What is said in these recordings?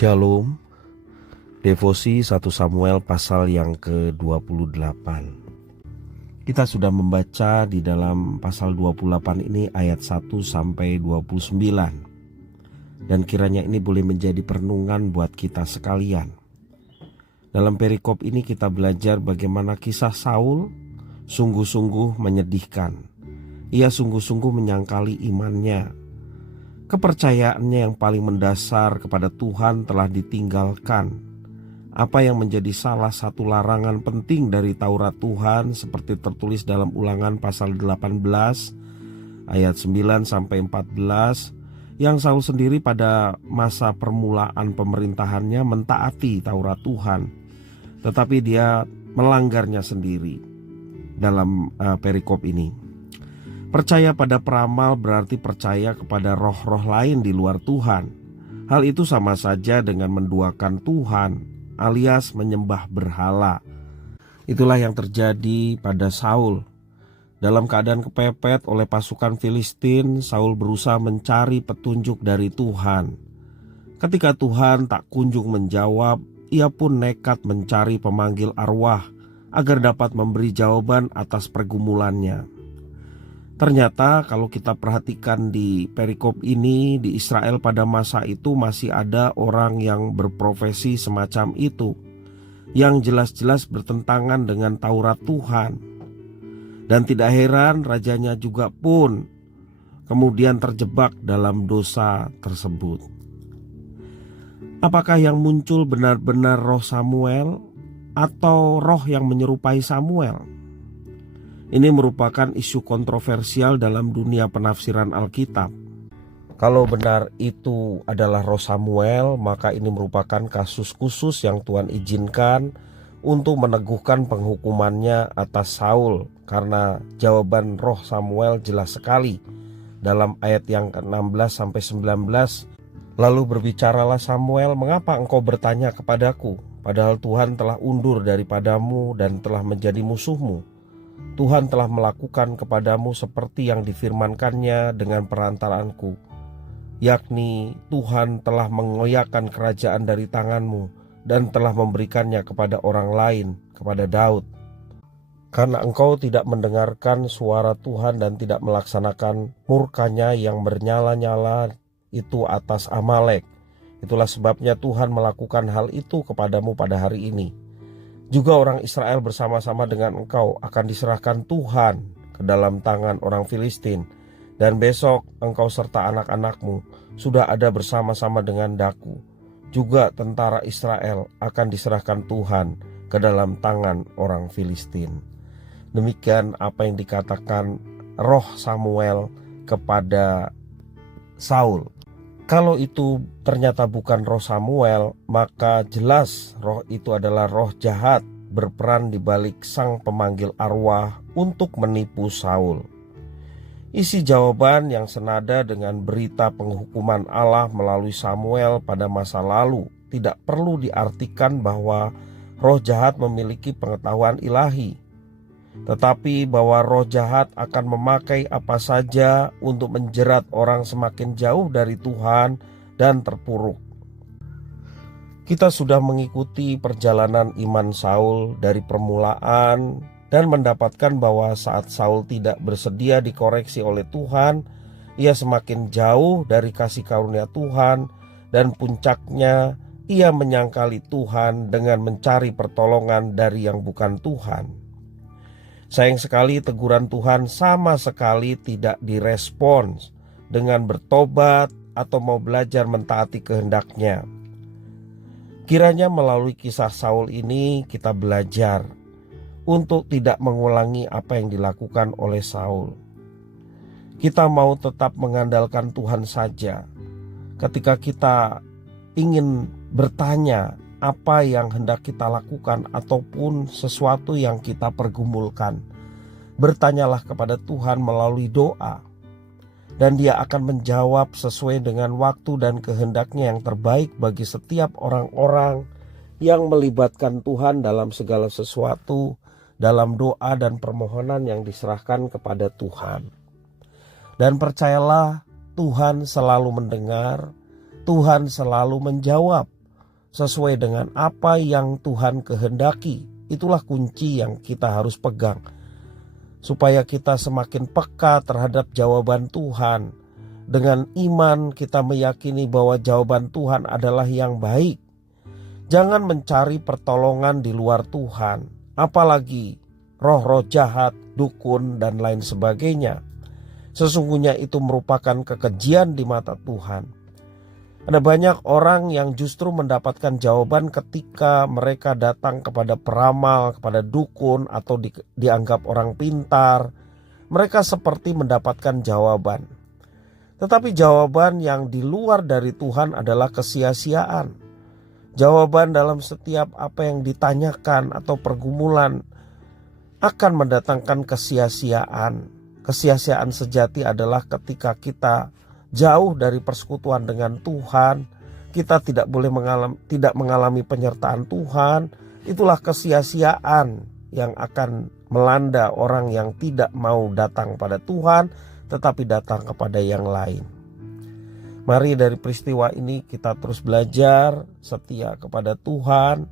Shalom. Devosi 1 Samuel pasal yang ke-28. Kita sudah membaca di dalam pasal 28 ini ayat 1 sampai 29. Dan kiranya ini boleh menjadi perenungan buat kita sekalian. Dalam perikop ini kita belajar bagaimana kisah Saul sungguh-sungguh menyedihkan. Ia sungguh-sungguh menyangkali imannya. Kepercayaannya yang paling mendasar kepada Tuhan telah ditinggalkan. Apa yang menjadi salah satu larangan penting dari Taurat Tuhan seperti tertulis dalam Ulangan pasal 18 ayat 9 sampai 14 yang Saul sendiri pada masa permulaan pemerintahannya mentaati Taurat Tuhan, tetapi dia melanggarnya sendiri dalam perikop ini. Percaya pada peramal berarti percaya kepada roh-roh lain di luar Tuhan. Hal itu sama saja dengan menduakan Tuhan, alias menyembah berhala. Itulah yang terjadi pada Saul. Dalam keadaan kepepet oleh pasukan Filistin, Saul berusaha mencari petunjuk dari Tuhan. Ketika Tuhan tak kunjung menjawab, ia pun nekat mencari pemanggil arwah agar dapat memberi jawaban atas pergumulannya. Ternyata kalau kita perhatikan di perikop ini, di Israel pada masa itu masih ada orang yang berprofesi semacam itu, yang jelas-jelas bertentangan dengan Taurat Tuhan. Dan tidak heran rajanya juga pun kemudian terjebak dalam dosa tersebut. Apakah yang muncul benar-benar roh Samuel atau roh yang menyerupai Samuel? Ini merupakan isu kontroversial dalam dunia penafsiran Alkitab. Kalau benar itu adalah roh Samuel, maka ini merupakan kasus khusus yang Tuhan izinkan untuk meneguhkan penghukumannya atas Saul, karena jawaban roh Samuel jelas sekali dalam ayat yang ke-16 sampai 19. Lalu berbicaralah Samuel, "Mengapa engkau bertanya kepadaku, padahal Tuhan telah undur daripadamu dan telah menjadi musuhmu? Tuhan telah melakukan kepadamu seperti yang difirmankannya dengan perantaraanku, yakni Tuhan telah mengoyakkan kerajaan dari tanganmu dan telah memberikannya kepada orang lain, kepada Daud. Karena engkau tidak mendengarkan suara Tuhan dan tidak melaksanakan murkanya yang bernyala-nyala itu atas Amalek. Itulah sebabnya Tuhan melakukan hal itu kepadamu pada hari ini. Juga orang Israel bersama-sama dengan engkau akan diserahkan Tuhan ke dalam tangan orang Filistin. Dan besok engkau serta anak-anakmu sudah ada bersama-sama dengan daku. Juga tentara Israel akan diserahkan Tuhan ke dalam tangan orang Filistin." Demikian apa yang dikatakan roh Samuel kepada Saul. Kalau itu ternyata bukan roh Samuel, maka jelas roh itu adalah roh jahat berperan di balik sang pemanggil arwah untuk menipu Saul. Isi jawaban yang senada dengan berita penghukuman Allah melalui Samuel pada masa lalu tidak perlu diartikan bahwa roh jahat memiliki pengetahuan ilahi, tetapi bahwa roh jahat akan memakai apa saja untuk menjerat orang semakin jauh dari Tuhan dan terpuruk. Kita sudah mengikuti perjalanan iman Saul dari permulaan dan mendapatkan bahwa saat Saul tidak bersedia dikoreksi oleh Tuhan, ia semakin jauh dari kasih karunia Tuhan, dan puncaknya ia menyangkali Tuhan dengan mencari pertolongan dari yang bukan Tuhan. Sayang sekali teguran Tuhan sama sekali tidak direspons dengan bertobat atau mau belajar mentaati kehendaknya. Kiranya melalui kisah Saul ini kita belajar untuk tidak mengulangi apa yang dilakukan oleh Saul. Kita mau tetap mengandalkan Tuhan saja. Ketika kita ingin bertanya apa yang hendak kita lakukan ataupun sesuatu yang kita pergumulkan, bertanyalah kepada Tuhan melalui doa, dan Dia akan menjawab sesuai dengan waktu dan kehendaknya yang terbaik bagi setiap orang-orang yang melibatkan Tuhan dalam segala sesuatu, dalam doa dan permohonan yang diserahkan kepada Tuhan. Dan percayalah, Tuhan selalu mendengar, Tuhan selalu menjawab, sesuai dengan apa yang Tuhan kehendaki. Itulah kunci yang kita harus pegang, supaya kita semakin peka terhadap jawaban Tuhan. Dengan iman kita meyakini bahwa jawaban Tuhan adalah yang baik. Jangan mencari pertolongan di luar Tuhan, apalagi roh-roh jahat, dukun, dan lain sebagainya. Sesungguhnya itu merupakan kekejian di mata Tuhan. Ada banyak orang yang justru mendapatkan jawaban ketika mereka datang kepada peramal, kepada dukun, atau dianggap orang pintar. Mereka seperti mendapatkan jawaban. Tetapi jawaban yang di luar dari Tuhan adalah kesia-siaan. Jawaban dalam setiap apa yang ditanyakan atau pergumulan akan mendatangkan kesia-siaan. Kesia-siaan sejati adalah ketika kita jauh dari persekutuan dengan Tuhan, kita tidak mengalami penyertaan Tuhan. Itulah kesia-siaan yang akan melanda orang yang tidak mau datang pada Tuhan, tetapi datang kepada yang lain. Mari dari peristiwa ini kita terus belajar setia kepada Tuhan.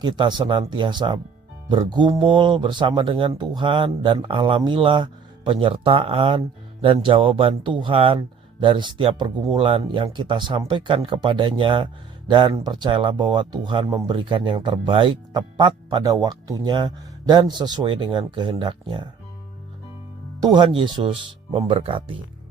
Kita senantiasa bergumul bersama dengan Tuhan dan alamilah penyertaan dan jawaban Tuhan dari setiap pergumulan yang kita sampaikan kepadanya, dan percayalah bahwa Tuhan memberikan yang terbaik tepat pada waktunya dan sesuai dengan kehendaknya. Tuhan Yesus memberkati.